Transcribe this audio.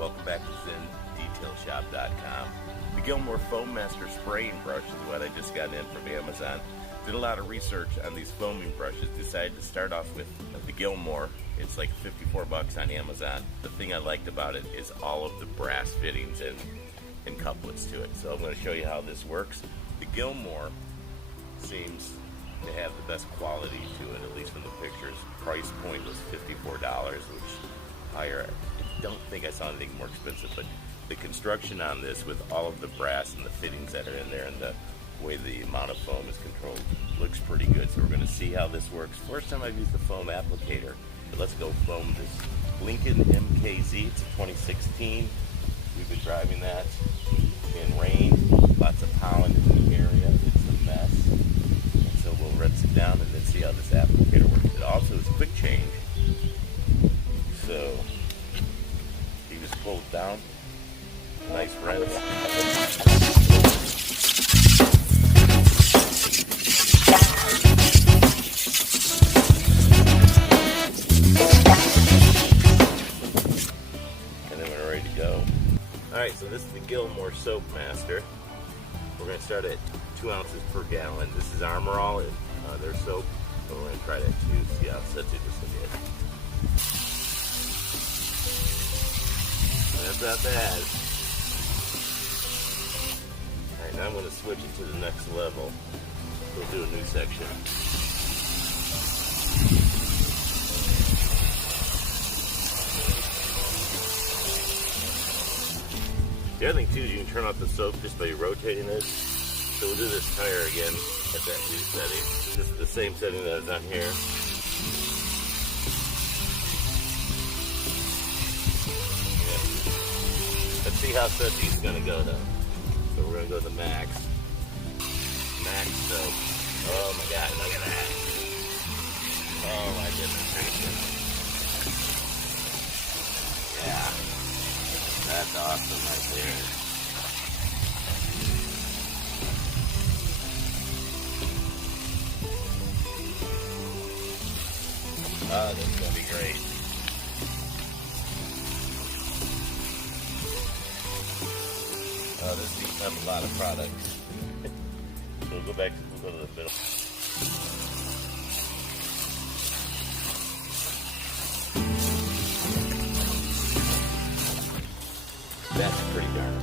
Welcome back to ZenDetailShop.com. The Gilmour Foam Master Spraying Brush is what I just got in from Amazon. Did a lot of research on these foaming brushes. Decided to start off with the Gilmour. It's like 54 bucks on Amazon. The thing I liked about it is all of the brass fittings and couplets to it. So I'm going to show you how this works. The Gilmour seems to have the best quality to it, at least from the pictures. Price point was $54, which higher. I don't think I saw anything more expensive, but the construction on this with all of the brass and the fittings that are in there and the way the amount of foam is controlled looks pretty good. So we're going to see how this works. First time I've used the foam applicator. But let's go foam this Lincoln MKZ. It's a 2016. We've been driving that in rain, lots of pollen in the area. It's a mess. And so we'll rinse it down and then see how this applicator works. It also is quick change. So you just pull it down. Nice rinse. Alright, so this is the Gilmour Soap Master. We're going to start at 2 ounces per gallon. This is Armor All, their soap. So we're going to try that too, see how sudsy this will get. That's not bad. Alright, now I'm going to switch it to the next level. We'll do a new section. The other thing too is you can turn off the soap just by rotating this. So we'll do this tire again at that new setting. This is the same setting that is on here. Yeah. Let's see how sudsy it's going to go though. So we're going to go to the max. Max soap. Oh my god, look at that. Oh my goodness. Yeah. That's awesome right there. Oh, that's going to be great. Oh, this eats up a lot of product. So we'll go back to the middle. That's pretty darn